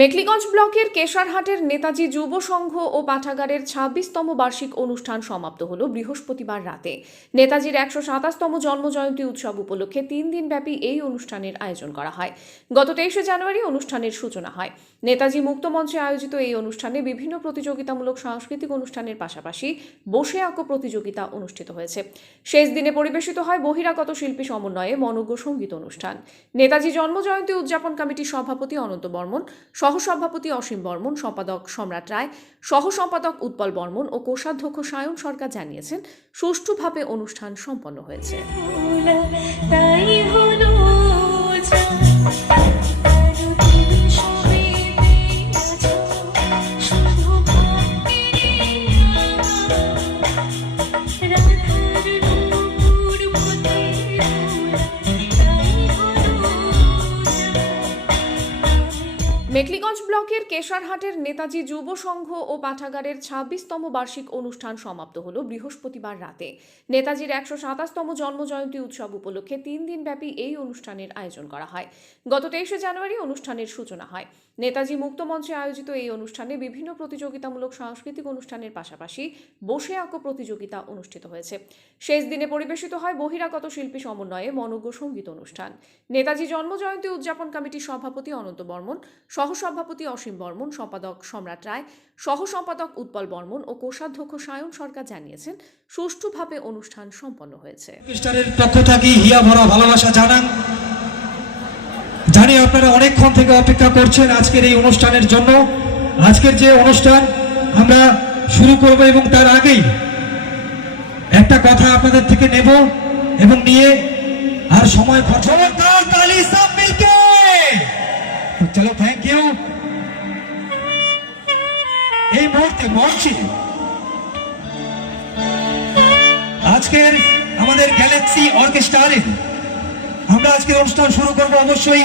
মেখলিগঞ্জ ব্লকের কেশারহাটের নেতাজি যুব সংঘ ও পাঠাগারের ২৬তম বার্ষিক অনুষ্ঠান সমাপ্ত হল বৃহস্পতিবার রাতে। নেতাজির ১২৭তম জন্মজয়ন্তী উৎসব উপলক্ষে ৩ দিনব্যাপী এই অনুষ্ঠানের আয়োজন করা হয়। গত ২৩শে জানুয়ারি অনুষ্ঠানের সূচনা হয়। নেতাজি মুক্ত মঞ্চে আয়োজিত এই অনুষ্ঠানে বিভিন্ন প্রতিযোগিতামূলক সাংস্কৃতিক অনুষ্ঠানের পাশাপাশি বসে আঁকো প্রতিযোগিতা অনুষ্ঠিত হয়েছে। শেষ দিনে পরিবেশিত হয় বহিরাগত শিল্পী সমন্বয়ে মনোজ্ঞ সঙ্গীত অনুষ্ঠান। নেতাজি জন্মজয়ন্তী উদযাপন কমিটির সভাপতি অনন্ত বর্মন, সহসভাপতি অসীম বর্মন, সম্পাদক সম্রাট রায়, সহসম্পাদক উৎপল বর্মন ও কোষাধ্যক্ষ সায়ন সরকার জানিয়েছেন, সুষ্ঠুভাবে অনুষ্ঠান সম্পন্ন হয়েছে। মেখলিগঞ্জ ব্লকের কেশারহাটের নেতাজি যুব সংঘ ও পাঠাগারের ২৬তম বার্ষিক অনুষ্ঠান সমাপ্ত হল বৃহস্পতিবার রাতে। নেতাজির ১২৭তম জন্মজয়ন্তী উৎসব উপলক্ষে ৩ দিনব্যাপী এই অনুষ্ঠানের আয়োজন করা হয়। গত ২৩শে জানুয়ারি অনুষ্ঠানের সূচনা হয়। নেতাজি মুক্ত মঞ্চে আয়োজিত এই অনুষ্ঠানে বিভিন্ন প্রতিযোগিতামূলক সাংস্কৃতিক অনুষ্ঠানের পাশাপাশি বসে আঁকো প্রতিযোগিতা অনুষ্ঠিত হয়েছে। শেষ দিনে পরিবেশিত হয় বহিরাগত শিল্পী সমন্বয়ে মনোজ্ঞ সঙ্গীত অনুষ্ঠান। নেতাজি জন্মজয়ন্তী উদযাপন কমিটির সভাপতি অনন্ত বর্মন, সহসভাপতি অসীম বর্মন, সম্পাদক সম্রাট রায়, সহসম্পাদক উৎপল বর্মন ও কোষাধ্যক্ষ সায়ন সরকার জানিয়েছেন, সুষ্ঠুভাবে অনুষ্ঠান সম্পন্ন হয়েছে। খ্রিস্টানের পক্ষ থেকে হিয়া ভরা ভালোবাসা জানান। জানি আপনারা অনেকক্ষণ থেকে অপেক্ষা করছেন আজকের এই অনুষ্ঠানের জন্য। আজকের যে অনুষ্ঠান আমরা শুরু করব এবং তার আগেই একটা কথা আপনাদের থেকে নেব এবং নিয়ে আর সময় চলো, থ্যাংক ইউ। এই মুহূর্তে মঞ্চে আজকের আমাদের গ্যালাক্সি অর্কেস্ট্রারে আমরা আজকে অনুষ্ঠান শুরু করবো। অবশ্যই